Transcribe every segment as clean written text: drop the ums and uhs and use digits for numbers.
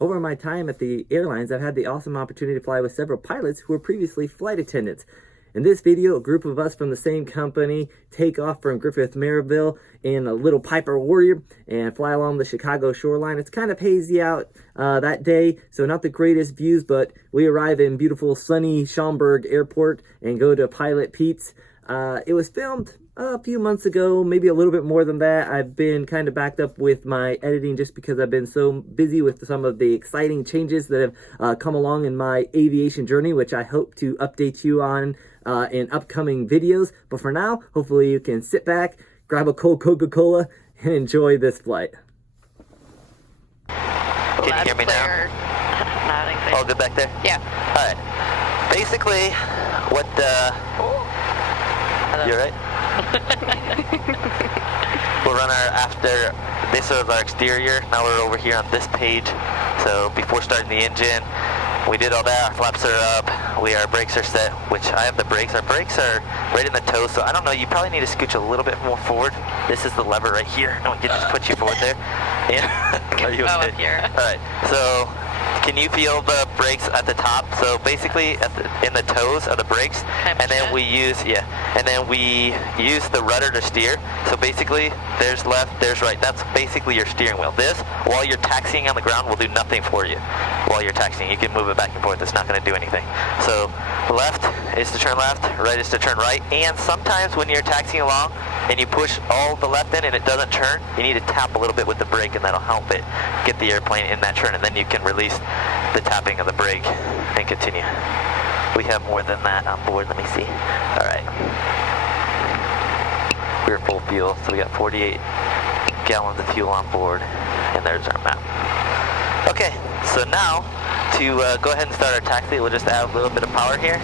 Over my time at the airlines, I've had the awesome opportunity to fly with several pilots who were previously flight attendants. In this video, a group of us from the same company take off from Griffith Maryville in a little Piper Warrior and fly along the Chicago shoreline. It's kind of hazy out that day, so not the greatest views, but we arrive in beautiful sunny Schaumburg Airport and go to Pilot Pete's. It was filmed a few months ago, maybe a little bit more than that. I've been kind of backed up with my editing just because I've been so busy with some of the exciting changes that have come along in my aviation journey, which I hope to update you on in upcoming videos. But for now, hopefully you can sit back, grab a cold Coca-Cola, and enjoy this flight. Can you hear me now? All good back there? Yeah. All right. Basically, what you're right. We'll run our after. This is our exterior. Now we're over here on this page. So before starting the engine, we did all that. Our flaps are up. Our brakes are set, which I have the brakes. Our brakes are right in the toe, so I don't know. You probably need to scooch a little bit more forward. This is the lever right here. And we can just put you forward there. Yeah. Are you okay? Up here. All right. So can you feel the brakes at the top? So basically, in the toes of the brakes, and then we use the rudder to steer. So basically, there's left, there's right. That's basically your steering wheel. This, while you're taxiing on the ground, will do nothing for you. While you're taxiing, you can move it back and forth. It's not going to do anything. So left is to turn left, right is to turn right. And sometimes when you're taxiing along and you push all the left in and it doesn't turn, you need to tap a little bit with the brake, and that'll help it get the airplane in that turn, and then you can release the tapping of the brake and continue. We have more than that on board. Let me see. All right. We're full fuel, so we got 48 gallons of fuel on board, and there's our map. Okay, so now to go ahead and start our taxi, we'll just add a little bit of power here,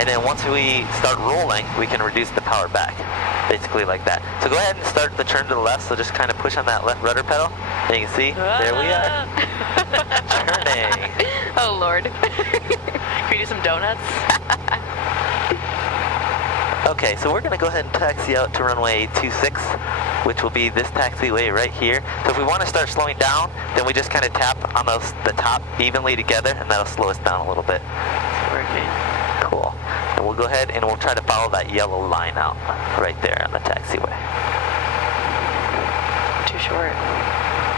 and then once we start rolling, we can reduce the power back, basically like that. So go ahead and start the turn to the left, so just kind of push on that left rudder pedal, and you can see, there we are. Turning. Oh Lord. Can we do some donuts? Okay, so we're going to go ahead and taxi out to runway 26, which will be this taxiway right here. So if we want to start slowing down, then we just kind of tap on the top evenly together, and that'll slow us down a little bit. Working. Cool. And we'll go ahead and we'll try to follow that yellow line out right there on the taxiway. Too short.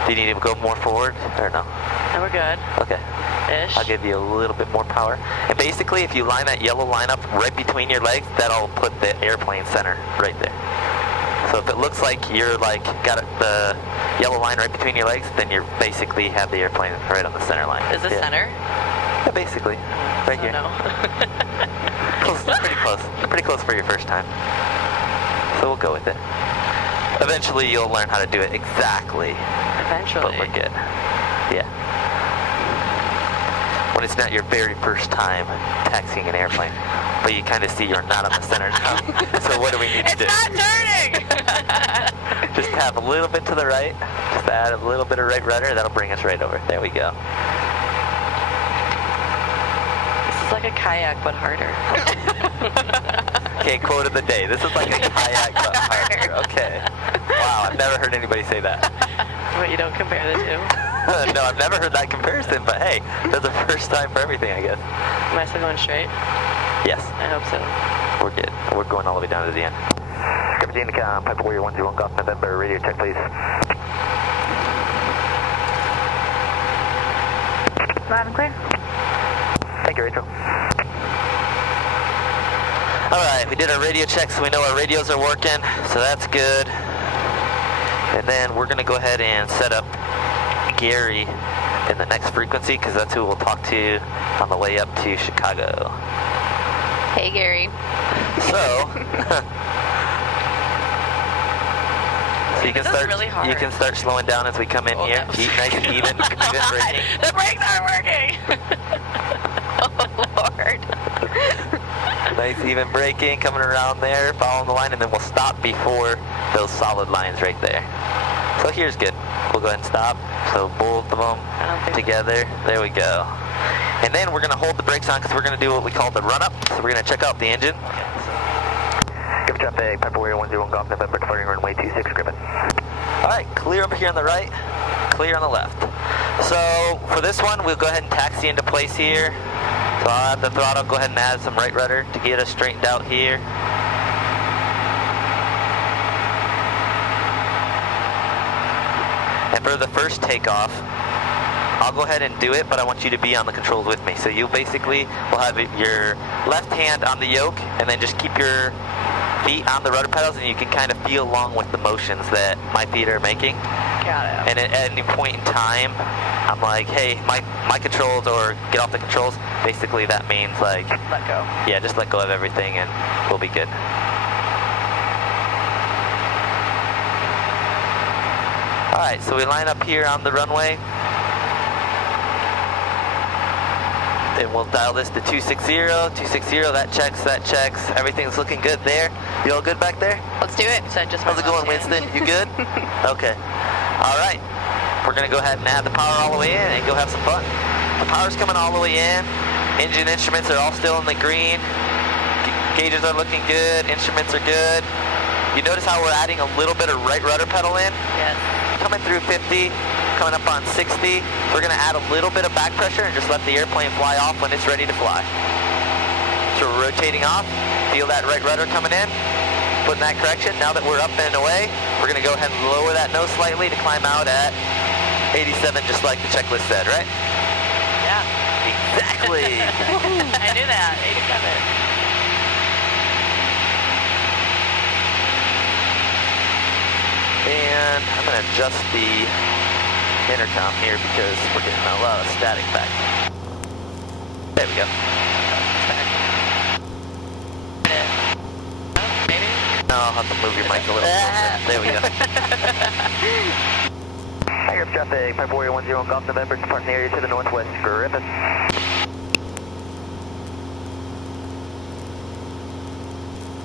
Do you need to go more forward or no? No, we're good. Okay. Ish. I'll give you a little bit more power. And basically, if you line that yellow line up right between your legs, that'll put the airplane center right there. So if it looks like you're got the yellow line right between your legs, then you basically have the airplane right on the center line. Is this center? Yeah, basically. Right here. No. Close, pretty close. Pretty close for your first time. So we'll go with it. Eventually, you'll learn how to do it exactly. Eventually. But we're good. Yeah. When it's not your very first time taxiing an airplane, but you kind of see you're not on the center now. So what do we need to do? It's not turning! Just tap a little bit to the right. Just add a little bit of right rudder. That'll bring us right over. There we go. This is like a kayak, but harder. Okay, quote of the day. This is like a kayak, but harder. Okay. Wow, I've never heard anybody say that. But you don't compare the two? No, I've never heard that comparison, but hey, that's the first time for everything, I guess. Am I still going straight? Yes. I hope so. We're good. We're going all the way down to the end. Captain Piper Warrior 101 Golf November, radio check, please. Loud and clear. Thank you, Rachel. All right, we did our radio checks, so we know our radios are working, so that's good. And then we're going to go ahead and set up Gary in the next frequency, because that's who we'll talk to on the way up to Chicago. Hey, Gary. So you can start. Really hard. You can start slowing down as we come in here. Nice, even braking. The brakes aren't working. Oh Lord. Nice, even braking, coming around there, following the line, and then we'll stop before those solid lines right there. So here's good. We'll go ahead and stop. So both of them together. There we go. And then we're going to hold the brakes on because we're going to do what we call the run-up. So we're going to check out the engine. Give traffic, Piper Warrior 101 Golf November, departing runway 26, Griffin. All right, clear over here on the right, clear on the left. So for this one, we'll go ahead and taxi into place here. So I'll have the throttle, go ahead and add some right rudder to get us straightened out here. And for the first takeoff, I'll go ahead and do it, but I want you to be on the controls with me. So you basically will have your left hand on the yoke and then just keep your feet on the rudder pedals, and you can kind of feel along with the motions that my feet are making. Got it. And at any point in time, I'm like, hey, my controls, or get off the controls. Basically that means like, Let go. yeah, just let go of everything and we'll be good. Alright, so we line up here on the runway. And we'll dial this to 260, 260, that checks, everything's looking good there. You all good back there? Let's do it. So just How's it going, Winston? You good? Okay. Alright, we're gonna go ahead and add the power all the way in and go have some fun. The power's coming all the way in. Engine instruments are all still in the green. Gauges are looking good, instruments are good. You notice how we're adding a little bit of right rudder pedal in? Yes. Coming through 50, coming up on 60. We're gonna add a little bit of back pressure and just let the airplane fly off when it's ready to fly. So we're rotating off, feel that right rudder coming in, putting that correction. Now that we're up and away, we're gonna go ahead and lower that nose slightly to climb out at 87, just like the checklist said, right? Yeah. Exactly. I knew that. 87. And I'm gonna adjust the intercom here because we're getting a lot of static back. There we go. Maybe? No, I'll have to move your mic a little closer. There we go. Higher up traffic, Pipe Warrior 10 Golf November, departing the area to the northwest, Griffith.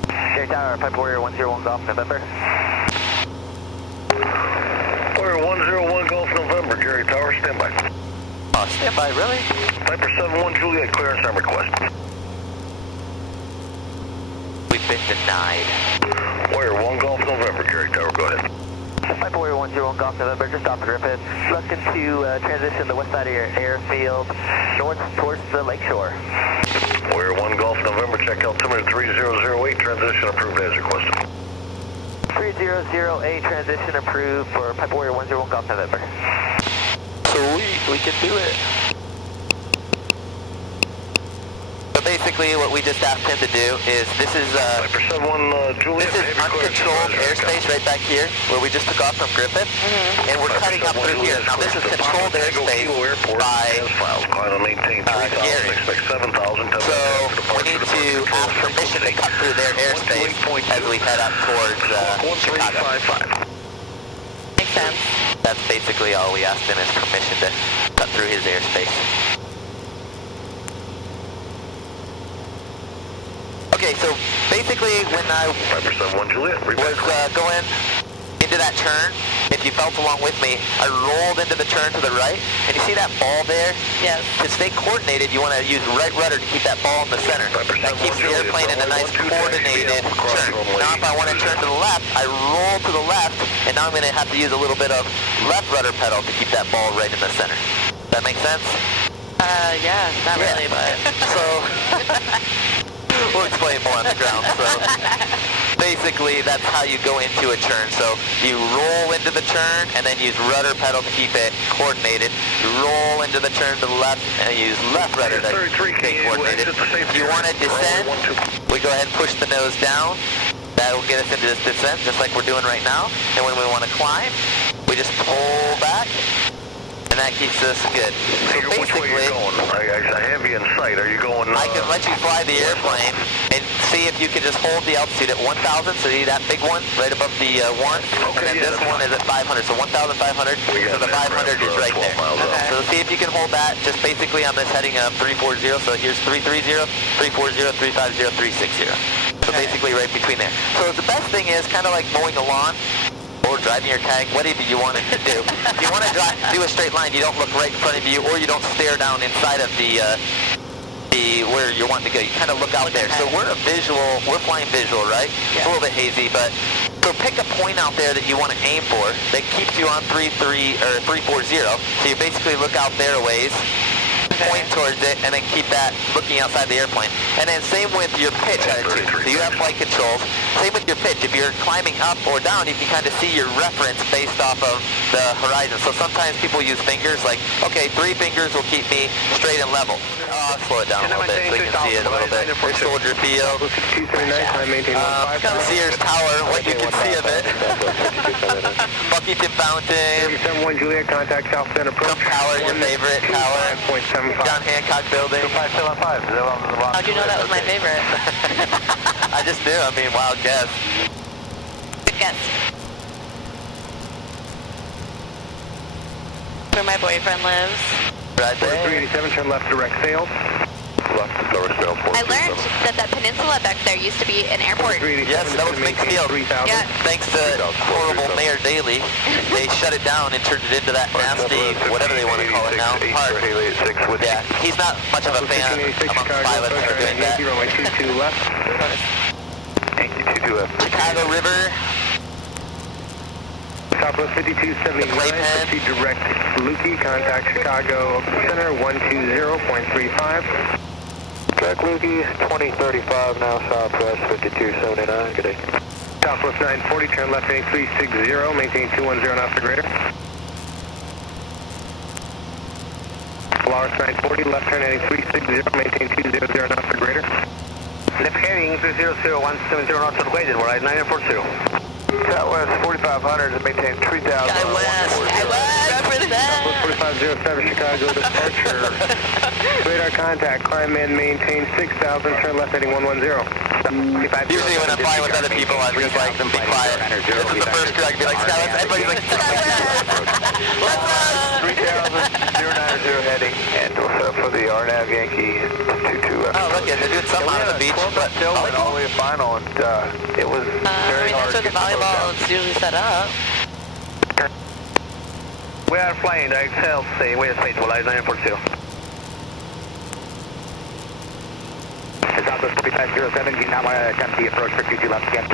Gary Tower, Pipe Warrior 101 Golf November. Warrior 101 Golf November, Gary Tower, standby. Oh, standby, really? Piper 71 Juliet, clearance on request. We've been denied. Warrior 1 Golf November, Gary Tower, go ahead. Pipe Warrior 101 Golf November, just off the Griffith. Looking to transition the west side of your airfield north towards the lake shore. Warrior 1 Golf November, check altimeter 3008, transition approved as requested. 3008, transition approved for Pipe Warrior 101 Golf November. Sweet, we can do it. So basically what we just asked him to do is, this is Piper 71 Juliet, this is uncontrolled airspace right back here, where we just took off from Griffith, and we're cutting up through here. Now this is controlled airspace by Gary. So we need to ask permission to cut through their airspace as we head up towards Chicago. Makes sense. That's basically all we asked him, is permission to cut through his airspace. Okay, so basically when I was going into that turn, if you felt along with me, I rolled into the turn to the right, and you see that ball there? Yes. To stay coordinated, you want to use right rudder to keep that ball in the center. That keeps the airplane in a nice coordinated turn. Now if I want to turn to the left, I roll to the left, and now I'm going to have to use a little bit of left rudder pedal to keep that ball right in the center. Does that make sense? Yeah, not really, but. So, we'll explain more on the ground. So, basically, that's how you go into a turn. So, you roll into the turn and then use rudder pedal to keep it coordinated. You roll into the turn to the left and use left rudder to stay coordinated. If you want to descend, we go ahead and push the nose down. That will get us into this descent, just like we're doing right now. And when we want to climb, we just pull back. And that keeps us good. So basically, which way are you going? I have you in sight. Are you going? I can let you fly the airplane and see if you can just hold the altitude at 1,000. So you see that big one right above the one, Okay, and then this one is at 500. So 1,500. So the 500 is right there. So see if you can hold that. Just basically on this heading of 340. So here's 330, 340, 350, 360. So basically right between there. So the best thing is kind of like mowing a lawn, or driving your tag, whatever you want it to do. If you want to do a straight line, you don't look right in front of you, or you don't stare down inside of the where you're wanting to go. You kind of look out there. So we're flying visual, right? Yeah. It's a little bit hazy, but So pick a point out there that you want to aim for that keeps you on 340. So you basically look out there a ways, point towards it, and then keep that looking outside the airplane. And then same with your pitch attitude. So you have flight controls. Same with your pitch. If you're climbing up or down, you can kind of see your reference based off of the horizon. So sometimes people use fingers, like, okay, 3 fingers will keep me straight and level. I'll slow it down a little bit so you can see it a little bit. Your soldier field. Sears Tower, what you can see of it. Buckyton Fountain. 71 Juliet, contact South Bend approach. Tower, your favorite tower. 5.75. John Hancock Building. 575. How'd you know that was my favorite? I just knew, I mean, wild guess. Good guess. Where my boyfriend lives. Right there. 387, turn left direct sales. Left direct sales. I learned that peninsula back there used to be an airport. Yes, that was mixed field. Yeah. Thanks to horrible Mayor Daley, they shut it down and turned it into that nasty, whatever they want to call it now, park. Yeah, he's not much of a fan among pilots that are doing that. Runway 22 left. Thank you, 22 left. Chicago River. Southwest 5279, proceed direct Lukey, contact Chicago Center 120.35. Track Lukey, 2035 now, Southwest 5279, good day. Southwest 940, turn left 8360, maintain 210 knots or greater. Polaris 940, left turn 8360, maintain 200 knots or greater. Left heading 300, 170 knots or greater, we're at 940. Southwest 4500 is maintain 3000. Skywest. For that. 4507 Chicago departure. Radar contact, climb in, maintain 6000, turn left heading 110. Usually when I'm flying with other people, I'm just like, be quiet. This is the first crew, I can be like, Skywest, everybody's like, let's us! 3090 heading, and we'll set up for the RNAV Yankee 22 left. Oh, look, they're doing something on the beach, but still went all the way to final, and it was very hard That's where the volleyball is usually set up. We are flying direct south, say, we are space, we'll 940. Southwest 4507, do you not want to attempt the approach for 22 left again?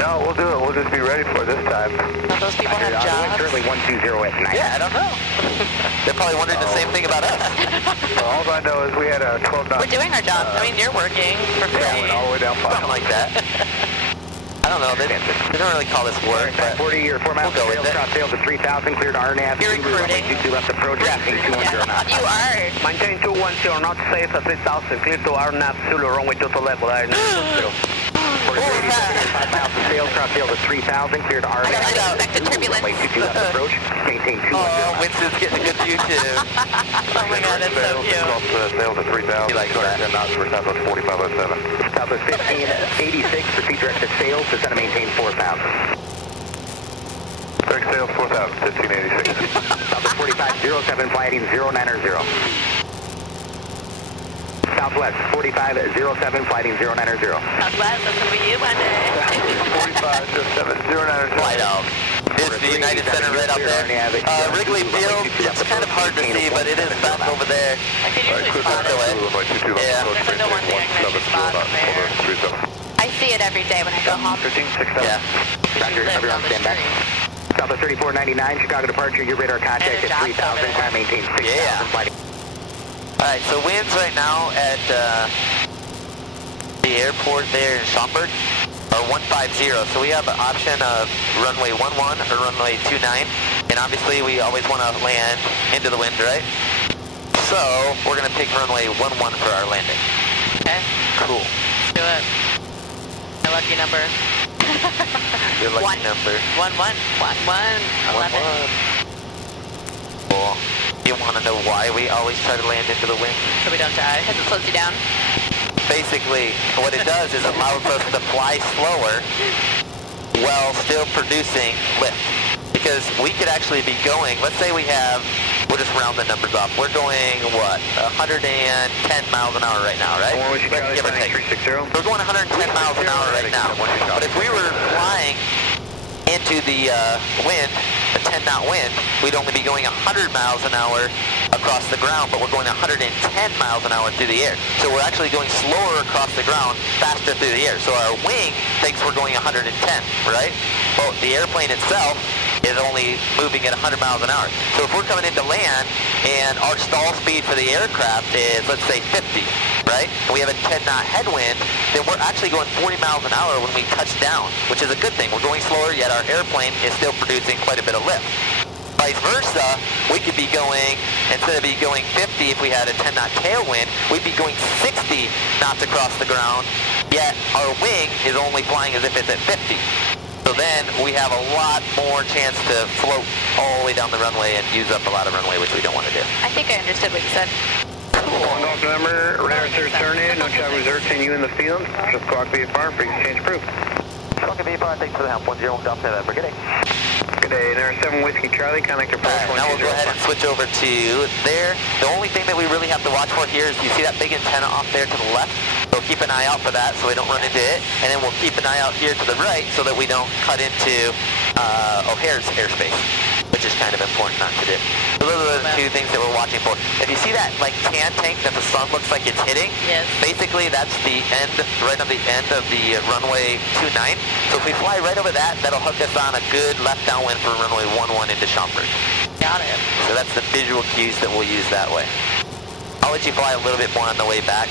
No, we'll do it. We'll just be ready for it this time. Don't those people have jobs? Currently 120 at night. yeah, I don't know. They're probably wondering the same thing about us. Well, all I know is we had a 12 knot. We're doing our jobs. I mean, you're working for free. Yeah, went all the way down Something like that. I don't know, they don't really call this work, but 40 year format we'll go with it. cross sales at 3000, cleared RNAV. You're recruiting. 22 left approach, passing 210 knots. You are. Maintain 210, not safe at 3000, clear to RNAV, Zulu, runway 22 left, we'll 940. 5 miles of sales, cross sales at 3000, cleared RNAV. Unexpected turbulence. Runway 22 left approach, maintain 210 Oh, knots. Winston's getting a good view too. Oh my god, that's so cute. Sales at 3000, He likes that. 210 knots for Southwest 4507. Southwest 1586, proceed direct to sales, descend to maintain 4000. Direct sales 4000, 1586. Southwest 4507, fly heading 090. Southwest 4507, fly heading 090. Southwest, that's gonna be you one day. 4507, 090. Flight out. Is the United Center right out there. Wrigley Field, it's kind of hard to see, but it is back over there. I could usually spot it. Yeah. There's no one thing I can actually spot from there. I see it every day when I go home. 1560. Yeah. Roger, Lives everyone on the stand back. street. Southwest 3499, Chicago departure, your radar contact And at there's 3000, jobs over time maintain 6000, Yeah. flight. Alright, so winds right now at the airport there in Schaumburg are 150, so we have an option of runway 11 or runway 29, and obviously we always want to land into the wind, right? So we're going to pick runway 11 for our landing. Okay, Cool. let's do it. My lucky number. Your lucky number. 11. 11. Cool. You want to know why we always try to land into the wind? So we don't die. Because it slows you down. Basically, what it does is allows us to fly slower while still producing lift. Because we could actually be going, let's say we have, we'll just round the numbers up. We're going, what, 110 miles an hour right now, right? Give or take. We're going 110 miles an hour right now. But if we were flying into the wind at 10 10 knot wind, we'd only be going 100 miles an hour across the ground, but we're going 110 miles an hour through the air. So we're actually going slower across the ground, faster through the air. So our wing thinks we're going 110, right? Well, the airplane itself is only moving at 100 miles an hour. So if we're coming into land and our stall speed for the aircraft is, let's say, 50, right? And we have a 10 knot headwind, then we're actually going 40 miles an hour when we touch down, which is a good thing. We're going slower, yet our airplane is still producing quite a bit of lift. Vice versa, we could be going, instead of going 50 if we had a 10 knot tailwind, we'd be going 60 knots across the ground, yet our wing is only flying as if it's at 50. So then we have a lot more chance to float all the way down the runway and use up a lot of runway, which we don't want to do. I think I understood what you said. Golf November, radar search terminated, no travel reserve, continue in the field. Just squawk VFR, frequency change approved. Squawk VFR, thanks for the help, 10 Golf November, good day. Good day, there 7 Whiskey Charlie, contact approach 120. Now we'll go ahead and switch over to there. The only thing that we really have to watch for here is you see that big antenna off there to the left? So keep an eye out for that so we don't run into it. And then we'll keep an eye out here to the right so that we don't cut into O'Hare's airspace, which is kind of important not to do. So those are the two things that we're watching for. If you see that like tan tank that the sun looks like it's hitting, Yes. basically that's the end, right on the end of the runway 29. So if we fly right over that, that'll hook us on a good left downwind for runway 11 into Schaumburg. Got it. So that's the visual cues that we'll use that way. I'll let you fly a little bit more on the way back,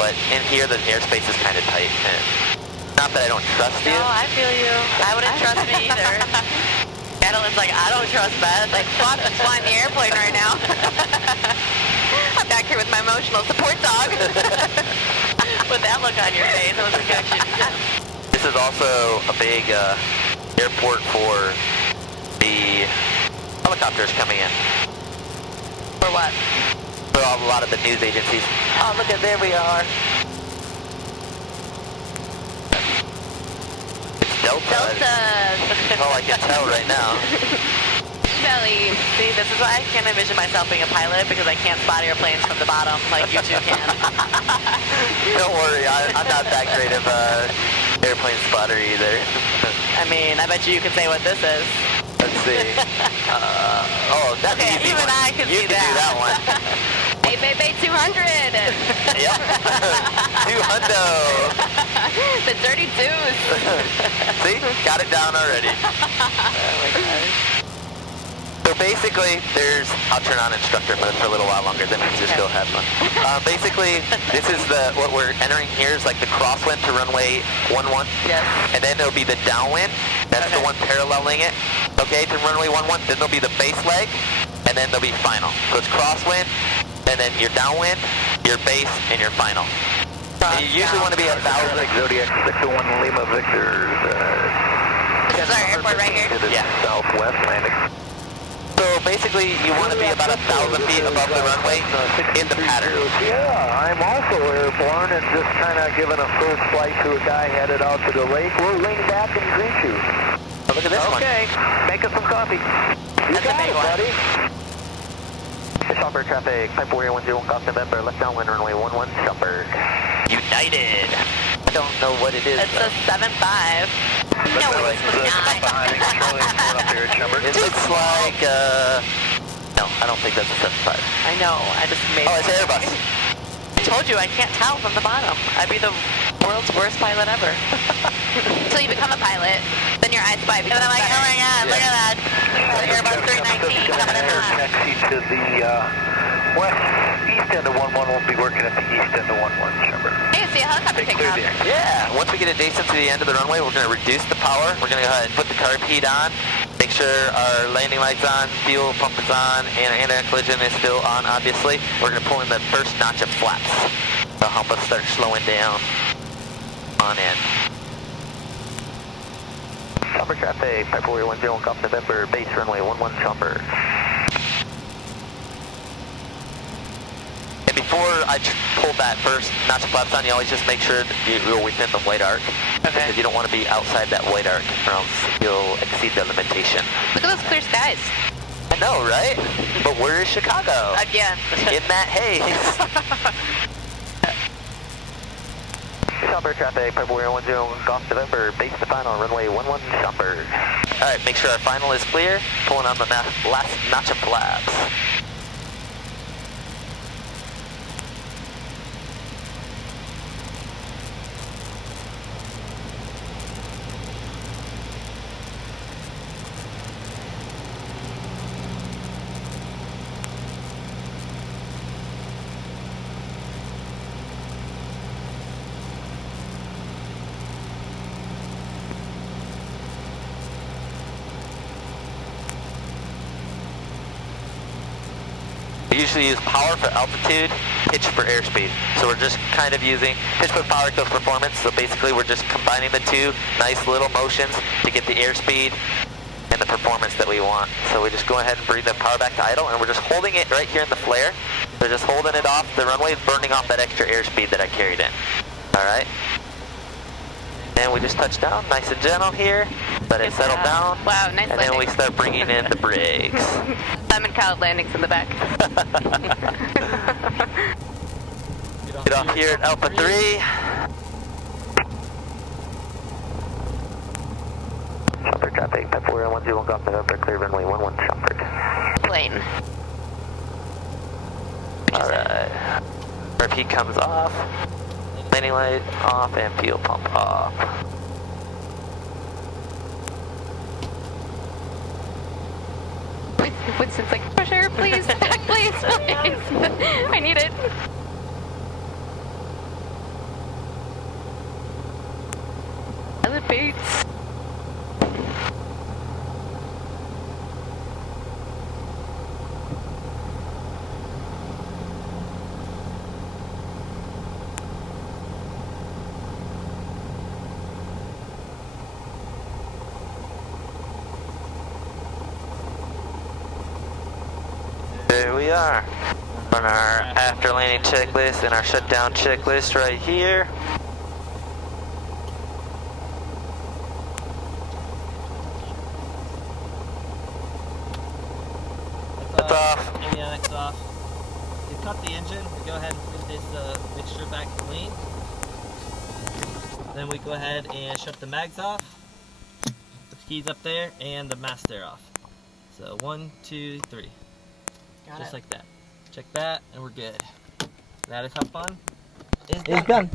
but in here the airspace is kind of tight. And not that I don't trust you. No, I feel you. I wouldn't trust me either. Adeline's like, I don't trust Beth. Like, fuck, I'm flying the airplane right now. I'm back here with my emotional support dog. With that look on your face, it was a good shit. This is also a big airport for the helicopters coming in. For what? For a lot of the news agencies. Oh, look at, there we are. It's Delta. That's all I can tell right now. Belly. See, this is why I can't envision myself being a pilot, because I can't spot airplanes from the bottom like you two can. Don't worry, I'm not that great of a airplane spotter either. I mean, I bet you can say what this is. Let's see. Oh, that's Okay, easy even one. I can You see can do that one. Hey, baby, 200. Yep. 200. The dirty deuce. See? Got it down already. So basically, I'll turn on instructor mode for a little while longer, then we can just go have fun. Basically, this is what we're entering here is like the crosswind to runway 11. Yes. And then there'll be the downwind. That's the one paralleling it. Okay, to runway 11. Then there'll be the base leg, and then there'll be final. So it's crosswind, and then your downwind, your base, and your final. And you usually want to be 1,000. Zodiac 601 Lima Victor. This is our airport right here. To the southwest landing. So basically, you want to be about 1,000 feet above the runway in the pattern. Yeah, I'm also airborne and just kind of giving a first flight to a guy headed out to the lake. We'll lean back and greet you. Oh, look at this one. Okay, make us some coffee. You That's a got big it, one. buddy. Schaumburg traffic, Pipe Warrior 10 Golf November, left downwind runway 11 Schaumburg. United. I don't know what it is. It's a 7.5. No, it's not. It looks like, no, I don't think that's a 75. I know, I just made Oh, it's Airbus. I told you I can't tell from the bottom. I'd be the world's worst pilot ever. Until you become a pilot, then your eyes spy And becomes then I'm like, oh my god, look at that. Airbus 319 coming in hot. Taxi to the east end of 11. We'll be working at the east end of 11, Schaumburg. Hey, see a helicopter taking off. Yeah, once we get adjacent to the end of the runway, we're going to reduce the power. We're going to go ahead and put the carb heat on, make sure our landing lights on, fuel pump is on, and anti collision is still on, obviously. We're going to pull in the first notch of flaps. That'll help us start slowing down on in. Schaumburg traffic, Pipe Warrior 10 Golf November, base runway 11 Schaumburg. And before I pull that first notch of flaps on, you always just make sure that you're within the white arc. Okay. Because you don't want to be outside that white arc, or else you'll exceed the limitation. Look at those clear skies. I know, right? But where is Chicago? Again. In that haze. Schaumburg traffic, February 10, Golf November, base to final, runway 11 Schaumburg. Alright, make sure our final is clear. Pulling on the last notch of flaps. We usually use power for altitude, pitch for airspeed. So we're just kind of using pitch for power equals performance. So basically we're just combining the two nice little motions to get the airspeed and the performance that we want. So we just go ahead and bring the power back to idle, and we're just holding it right here in the flare. So just holding it off. The runway is burning off that extra airspeed that I carried in. All right. And we just touch down, nice and gentle here. Let it settle down. Wow, nice and landing. then we start bringing in the brakes. Simon Cowell landings in the back. Get off here at Alpha 3. Schaumburg traffic, February 10, Golf November, clear runway 11 Schaumburg. Plane. Alright. RP comes off. Landing light off and fuel pump off. Winston's like, pressure, please, back, please, please. I need it. Other boots. There we are on our after landing checklist and our shutdown checklist right here. That's off. Avionics off. You cut the engine, we go ahead and put this mixture back clean. Then we go ahead and shut the mags off, the keys up there, and the master off. So 1, 2, 3. Just like that. Check that, and we're good. That is how fun is done.